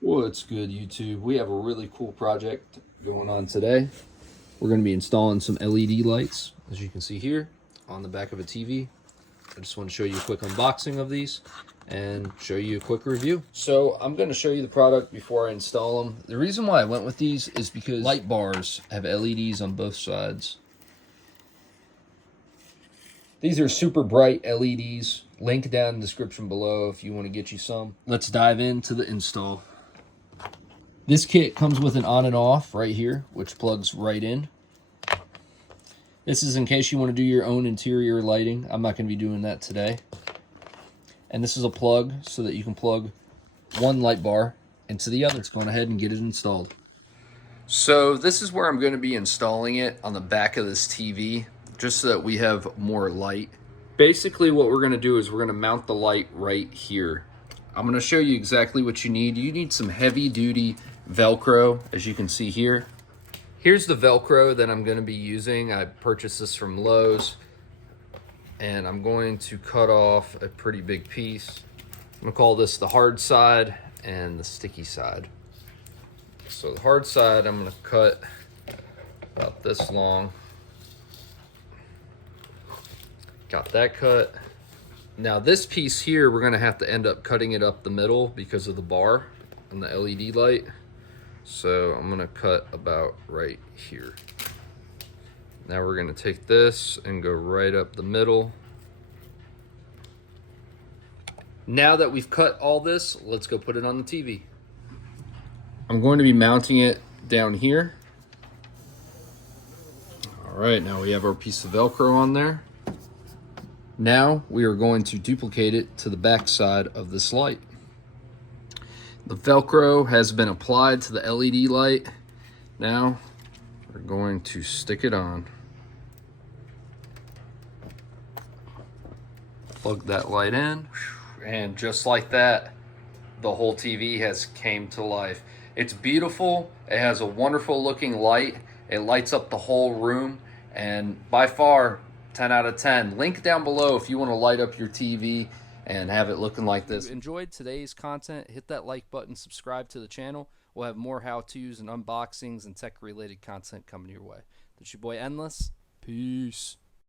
What's good, YouTube? We have a really cool project going on today. We're going to be installing some LED lights, as you can see here, on the back of a TV. I just want to show you a quick unboxing of these and show you a quick review. So I'm going to show you the product before I install them. The reason why I went with these is because light bars have LEDs on both sides. These are super bright LEDs. Link down in the description below if you want to get you some. Let's dive into the install. This kit comes with an on and off right here, which plugs right in. This is in case you want to do your own interior lighting. I'm not going to be doing that today. And this is a plug so that you can plug one light bar into the other. Let's go ahead and get it installed. So this is where I'm going to be installing it, on the back of this TV, just so that we have more light. Basically what we're going to do is we're going to mount the light right here. I'm going to show you exactly what you need. You need some heavy duty Velcro, as you can see here. Here's the Velcro that I'm going to be using. I purchased this from Lowe's, and I'm going to cut off a pretty big piece. I'm going to call this the hard side and the sticky side. So the hard side I'm going to cut about this long. Got that cut. Now this piece here, we're going to have to end up cutting it up the middle because of the bar and the LED light. So I'm going to cut about right here. Now we're going to take this and go right up the middle. Now that we've cut all this, let's go put it on the TV. I'm going to be mounting it down here. All right, now we have our piece of Velcro on there. Now we are going to duplicate it to the back side of this light. The Velcro has been applied to the LED light. Now we're going to stick it on. Plug that light in, and just like that, the whole TV has came to life. It's beautiful. It has a wonderful looking light. It lights up the whole room, and by far 10 out of 10. Link down below if you want to light up your TV and have it looking like this. If you enjoyed today's content, hit that like button, subscribe to the channel. We'll have more how-tos and unboxings and tech-related content coming your way. That's your boy Endless. Peace.